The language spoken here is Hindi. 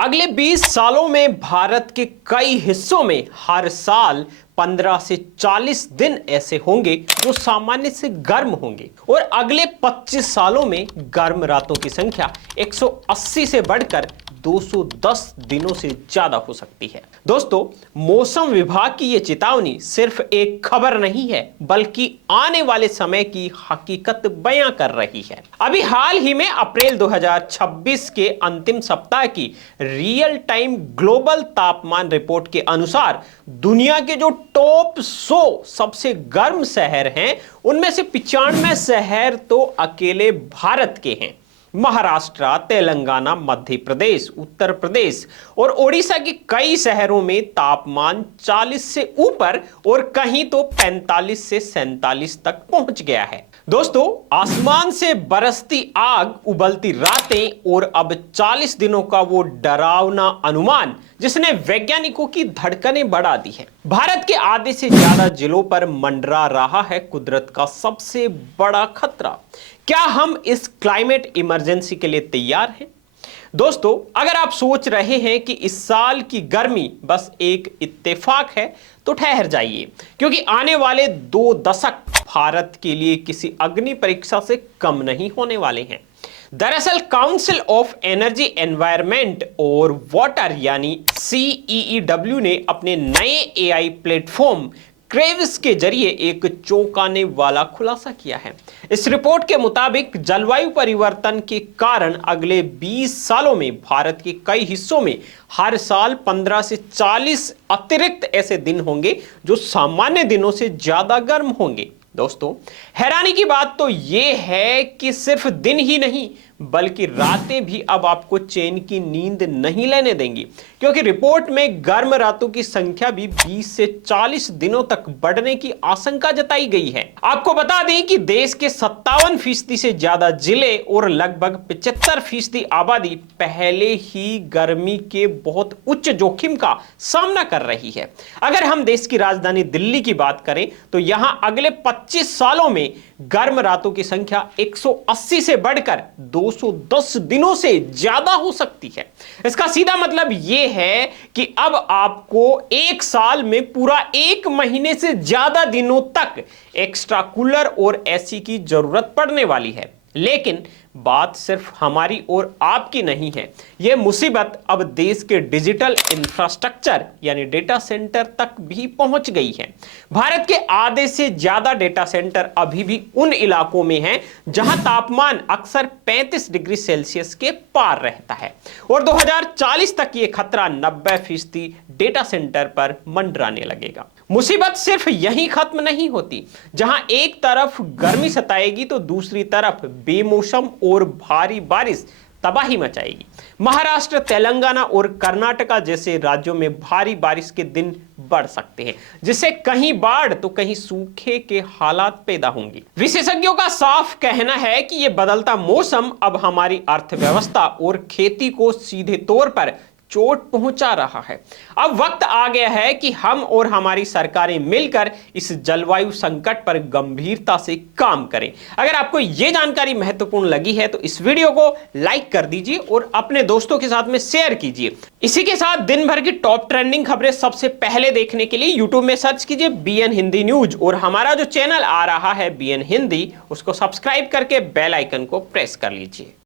अगले 20 सालों में भारत के कई हिस्सों में हर साल 15 से 40 दिन ऐसे होंगे जो सामान्य से गर्म होंगे और अगले 25 सालों में गर्म रातों की संख्या 180 से बढ़कर 210 दिनों से ज्यादा हो सकती है। दोस्तों, मौसम विभाग की यह चेतावनी सिर्फ एक खबर नहीं है बल्कि आने वाले समय की हकीकत बयां कर रही है। अभी हाल ही में अप्रैल 2026 के अंतिम सप्ताह की रियल टाइम ग्लोबल तापमान रिपोर्ट के अनुसार दुनिया के जो टॉप 100 सबसे गर्म शहर हैं उनमें से 95 शहर तो अकेले भारत के हैं। महाराष्ट्र, तेलंगाना, मध्य प्रदेश, उत्तर प्रदेश और ओडिशा के कई शहरों में तापमान 40 से ऊपर और कहीं तो 45 से 47 तक पहुंच गया है। दोस्तों, आसमान से बरसती आग, उबलती रातें और अब 40 दिनों का वो डरावना अनुमान जिसने वैज्ञानिकों की धड़कनें बढ़ा दी है। भारत के आधे से ज्यादा जिलों पर मंडरा रहा है कुदरत का सबसे बड़ा खतरा। क्या हम इस क्लाइमेट इमरजेंसी के लिए तैयार हैं? दोस्तों, अगर आप सोच रहे हैं कि इस साल की गर्मी बस एक इत्तेफाक है तो ठहर जाइए, क्योंकि आने वाले 2 दशक भारत के लिए किसी अग्नि परीक्षा से कम नहीं होने वाले हैं। दरअसल काउंसिल ऑफ एनर्जी एनवायरनमेंट और वाटर यानी CEEW ने अपने नए AI प्लेटफॉर्म क्रेविस के जरिए एक चौंकाने वाला खुलासा किया है। इस रिपोर्ट के मुताबिक जलवायु परिवर्तन के कारण अगले 20 सालों में भारत के कई हिस्सों में हर साल 15 से 40 अतिरिक्त ऐसे दिन होंगे जो सामान्य दिनों से ज्यादा गर्म होंगे। दोस्तों, हैरानी की बात तो यह है कि सिर्फ दिन ही नहीं बल्कि रातें भी अब आपको चैन की नींद नहीं लेने देंगी, क्योंकि रिपोर्ट में गर्म रातों की संख्या भी 20 से 40 दिनों तक बढ़ने की आशंका जताई गई है। आपको बता दें कि देश के 57% से ज्यादा जिले और लगभग 75% आबादी पहले ही गर्मी के बहुत उच्च जोखिम का सामना कर रही है। अगर हम देश की राजधानी दिल्ली की बात करें तो यहां अगले 25 सालों में गर्म रातों की संख्या 180 से बढ़कर 210 दिनों से ज्यादा हो सकती है। इसका सीधा मतलब यह है कि अब आपको एक साल में पूरा 1 महीने से ज्यादा दिनों तक एक्स्ट्रा कूलर और AC की जरूरत पड़ने वाली है। लेकिन बात सिर्फ हमारी और आपकी नहीं है। यह मुसीबत अब देश के डिजिटल इंफ्रास्ट्रक्चर यानी डेटा सेंटर तक भी पहुंच गई है। भारत के आधे से ज्यादा डेटा सेंटर अभी भी उन इलाकों में हैं जहां तापमान अक्सर 35 डिग्री सेल्सियस के पार रहता है और 2040 तक यह खतरा 90% डेटा सेंटर पर मंडराने लगेगा। मुसीबत सिर्फ यहीं खत्म नहीं होती। जहां एक तरफ गर्मी सताएगी तो दूसरी तरफ बेमौसम और भारी बारिश तबाही मचाएगी। महाराष्ट्र, तेलंगाना और कर्नाटका जैसे राज्यों में भारी बारिश के दिन बढ़ सकते हैं, जिससे कहीं बाढ़ तो कहीं सूखे के हालात पैदा होंगे। विशेषज्ञों का साफ कहना है कि यह बदलता मौसम अब हमारी अर्थव्यवस्था और खेती को सीधे तौर पर चोट पहुंचा रहा है। अब वक्त आ गया है कि हम और हमारी सरकारें मिलकर इस जलवायु संकट पर गंभीरता से काम करें। अगर आपको यह जानकारी महत्वपूर्ण लगी है तो इस वीडियो को लाइक कर दीजिए और अपने दोस्तों के साथ में शेयर कीजिए। इसी के साथ दिन भर की टॉप ट्रेंडिंग खबरें सबसे पहले देखने के लिए यूट्यूब में सर्च कीजिए BN हिंदी न्यूज और हमारा जो चैनल आ रहा है BN हिंदी, उसको सब्सक्राइब करके बेल आइकन को प्रेस कर लीजिए।